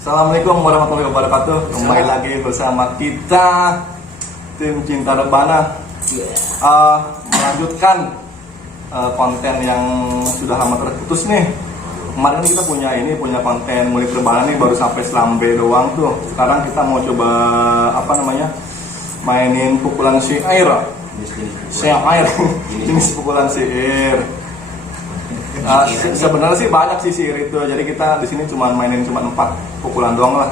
Assalamualaikum warahmatullahi wabarakatuh. Kembali lagi bersama kita tim Cinta Rebana, melanjutkan konten yang sudah lama terputus nih. Kemarin kita punya konten mulik Rebana nih, baru sampai selambe doang tuh. Sekarang kita mau coba mainin pukulan syair. Jenis pukulan syair. Sebenarnya sih banyak sih syair itu, jadi kita di sini mainin 4 pukulan doang lah.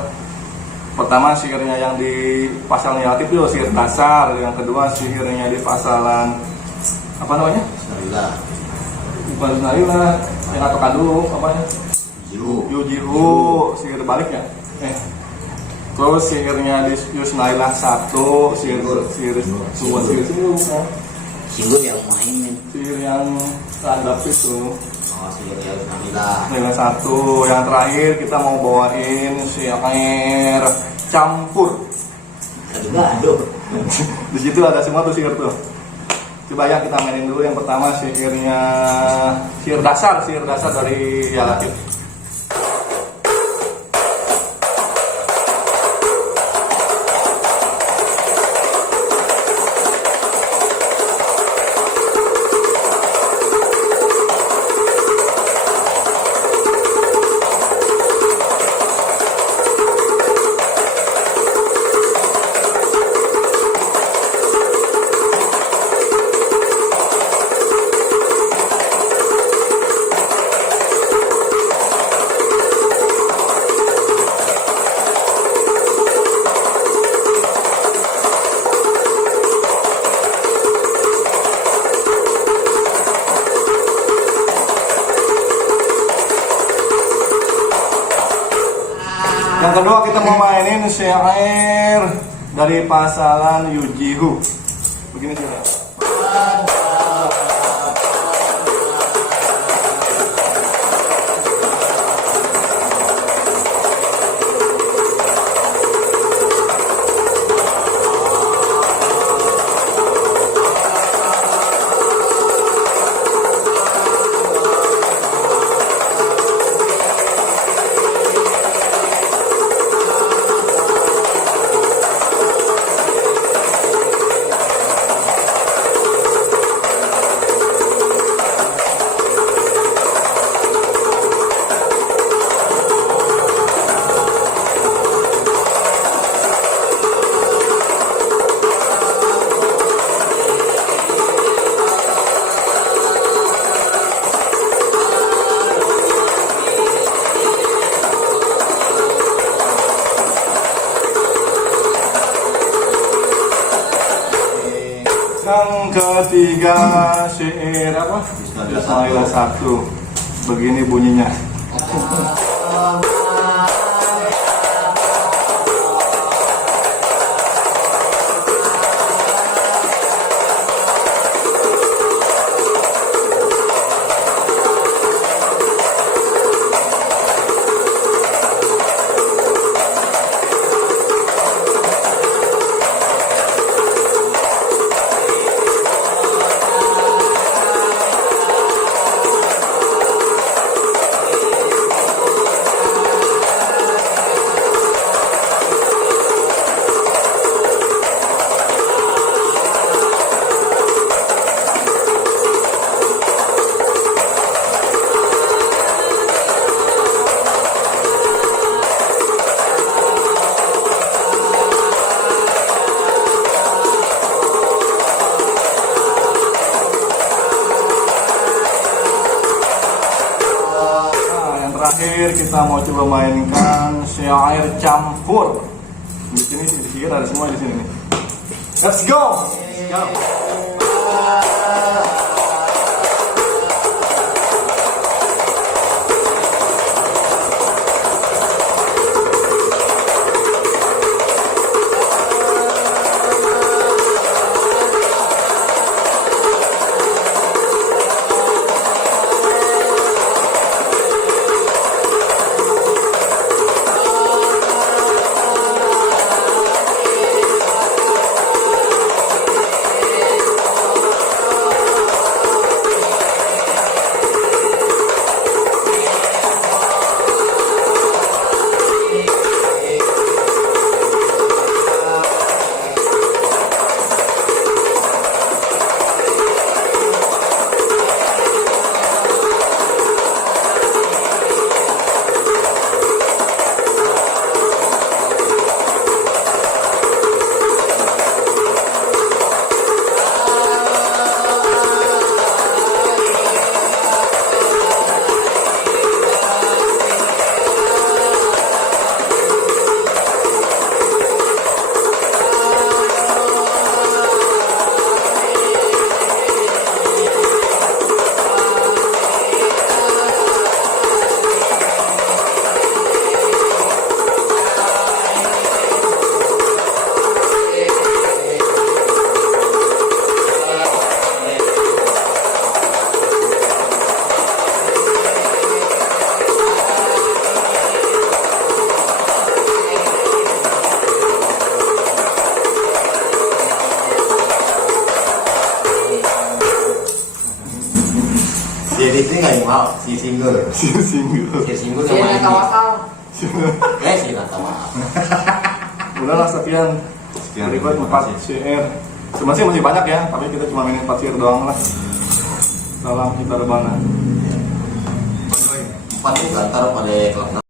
Pertama syairnya yang di pasal negatif itu syair dasar, yang kedua syairnya di pasalan bukan Narilah, yang atokan dulu Yujihu, syair baliknya. Terus syairnya di Yusnailah 1, syair Singgung yang main syair yang standar itu. sihir yang Nailah. Nilai 1, yang terakhir kita mau bawain syair campur. Aduh. Di situ ada semua tuh syair tuh. Coba yang kita mainin dulu. Yang pertama syair dasar dari Ya Latif. Yang kedua kita mau mainin syair dari pasalan Yujihu. Begini syair. Yang ketiga syair Yusnailah 1. Begini bunyinya. Terakhir kita mau coba mainkan syair campur. Di sini syair ada semua di sini nih. Let's go. Itu nggak mau si single. single. Si single Dia yang yang main. tawakal. Si Natawa. Udahlah sekian. Sekian. Berikut 4 CR. Sebenarnya masih banyak ya, tapi kita cuma mainin 4 CR doang lah. Dalam kita rebana. 4 itu antar pada kelas